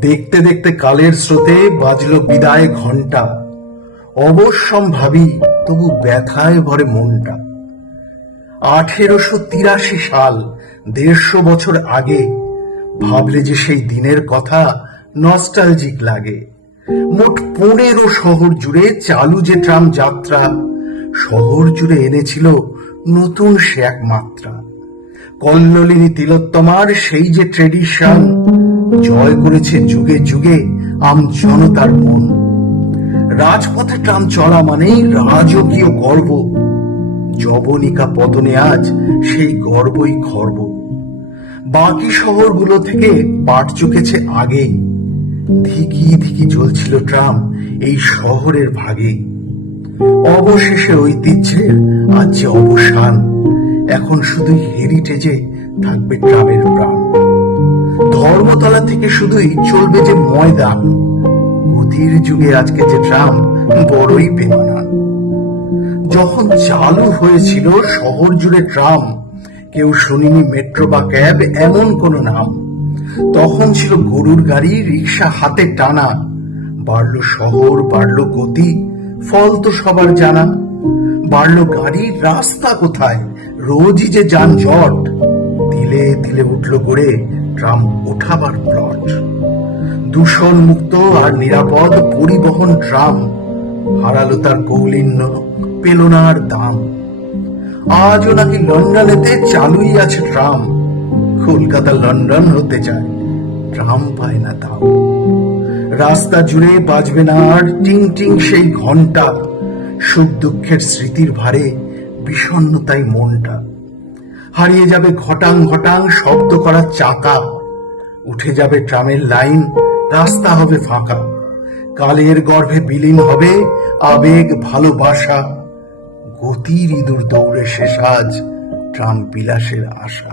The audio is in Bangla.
দেখতে দেখতে কালের স্রোতে বাজলো বিদায় ঘণ্টা অবশ্যম ভাবি, তবু ব্যথায় ভরে মনটা। আঠেরোশো তিরাশি সাল, দেড়শো বছর আগে, ভাবলে যে সেই দিনের কথা নস্টালজিক লাগে। মোট পনেরো শহর জুড়ে চালু যে ট্রাম যাত্রা, শহর জুড়ে এনেছিল নতুন সে এক মাত্রা কল্লোলিনী তিলোত্তমার সেই যে ট্রেডিশন জয় করেছে যুগে যুগে আম জনতার মন। রাজপথে ট্রাম চলা মানেই রাজকীয় গর্ব। জবনিকা পতনে আজ সেই গর্বই খর্ব। বাকি শহরগুলো থেকে পাট চুকেছে আগেই ধিকি ধিকি চলছিল ট্রাম এই শহরের ভাগে। অবশেষে ঐতিহ্যের আজ যে অবসান, এখন শুধু হেরিটেজে থাকবে ট্রামের প্রাণ। ধর্মতলা থেকে শুধুই চলবে যে ময়দান। গতির যুগে আজকে যে ট্রাম বড়ই বেমানান। যখন চালু হয়েছিল শহর জুড়ে ট্রাম কেউ শুনিনি মেট্রো বা ক্যাব এমন কোন নাম। তখন ছিল গরুর গাড়ি রিক্সা হাতে টানা। বাড়লো শহর, বাড়লো গতি, ফল তো সবার জানা। বাড়লো গাড়ির রাস্তা কোথায়? রোজই যে যানজট। তিলে তিলে উঠল করে ট্রাম ওঠাবার প্লট। দূষণ মুক্ত আর নিরাপদ পরিবহন ট্রাম হারালো তার কৌলিন্য পেল না আর দাম। আজও নাকি লন্ডনেতে চালুই আছে ট্রাম। কলকাতা লন্ডন হতে চায়, ট্রাম পায় না তাও রাস্তা জুড়ে বাজবে না আর টিং টিং সেই ঘণ্টা সুখ দুঃখের স্মৃতির ভারে বিষণ্ণতাই মনটা। হারিয়ে যাবে ঘটাং ঘটাং শব্দ করা চাকা। উঠে যাবে ট্রামের লাইন, রাস্তা হবে ফাঁকা। কালের গর্ভে বিলীন হবে আবেগ ভালোবাসা। গতির ইঁদুর দৌড়ে শেষ আজ ট্রাম বিলাসের আশা।